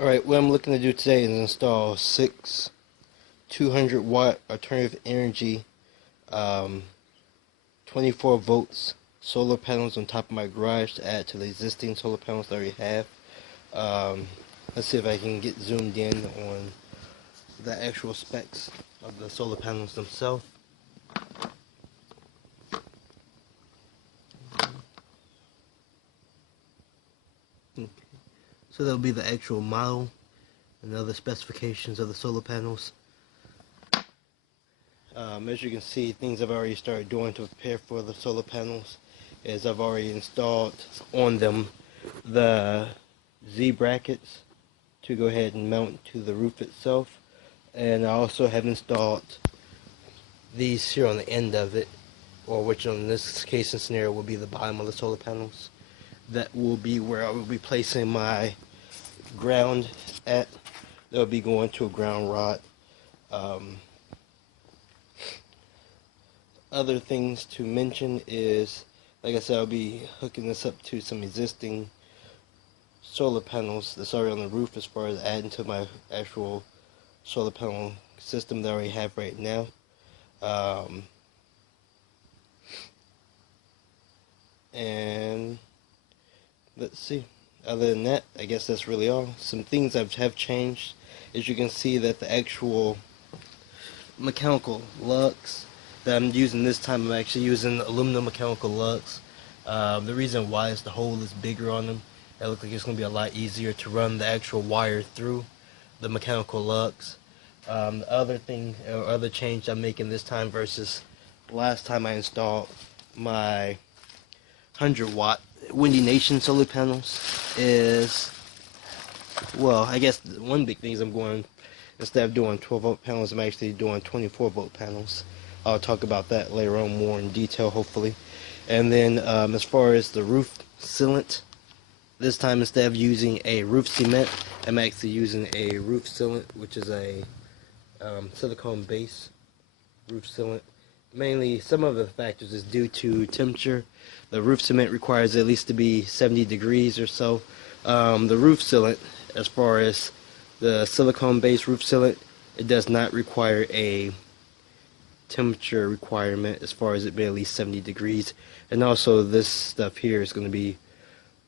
Alright, what I'm looking to do today is install 6 200-watt alternative energy 24 volts solar panels on top of my garage to add to the existing solar panels that I already have. Let's see if I can get zoomed in on the actual specs of the solar panels themselves. So that'll be the actual model and other specifications of the solar panels. As you can see, things I've already started doing to prepare for the solar panels is I've already installed on them the Z brackets to go ahead and mount to the roof itself, and I also have installed these here on the end of it, or which in this case and scenario will be the bottom of the solar panels. That will be where I will be placing my ground at. They'll be going to a ground rod. Other things to mention is, like I said, I'll be hooking this up to some existing solar panels that's already on the roof as far as adding to my actual solar panel system that I already have right now. And let's see, other than that, I guess that's really all. Some things have changed. As you can see that the actual mechanical lugs that I'm using this time, I'm actually using aluminum mechanical lugs. The reason why is the hole is bigger on them. It looks like it's going to be a lot easier to run the actual wire through the mechanical lugs. The other thing, or other change I'm making this time versus last time I installed my 100-watt Windy Nation solar panels is, well, I guess one big thing is I'm going, instead of doing 12-volt panels, I'm actually doing 24-volt panels. I'll talk about that later on more in detail, hopefully. And then as far as the roof sealant, this time instead of using a roof cement, I'm actually using a roof sealant, which is a silicone base roof sealant. Mainly, some of the factors is due to temperature. The roof cement requires at least to be 70 degrees or so. The roof sealant, as far as the silicone base roof sealant, it does not require a temperature requirement as far as it being at least 70 degrees. And also this stuff here is going to be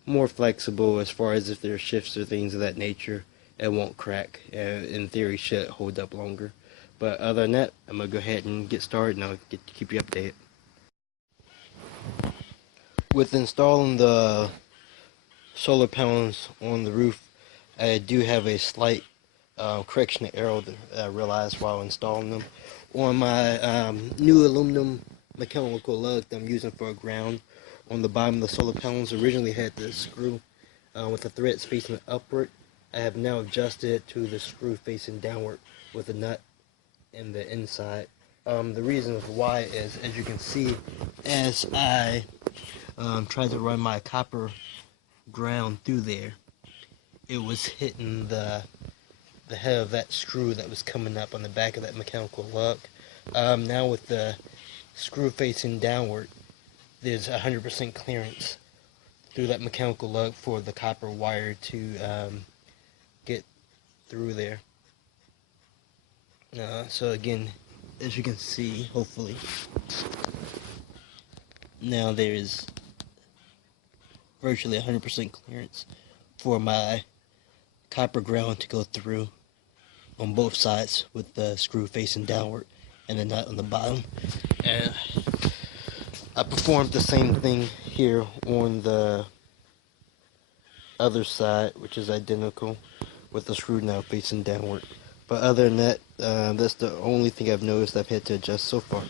more flexible as far as if there are shifts or things of that nature. It won't crack, and in theory should hold up longer. But other than that, I'm going to go ahead and get started, and I'll keep you updated. With installing the solar panels on the roof, I do have a slight correction error that I realized while installing them. On my new aluminum mechanical lug that I'm using for a ground, on the bottom of the solar panels, originally had the screw with the threads facing upward. I have now adjusted it to the screw facing downward with a nut in the inside. The reason why is, as you can see, as I tried to run my copper ground through there, it was hitting the head of that screw that was coming up on the back of that mechanical lug. Now with the screw facing downward, there's 100% clearance through that mechanical lug for the copper wire to get through there. So again, as you can see, hopefully, now there is virtually 100% clearance for my copper ground to go through on both sides with the screw facing downward and the nut on the bottom. And I performed the same thing here on the other side, which is identical, with the screw now facing downward. But other than that, that's the only thing I've noticed I've had to adjust so far.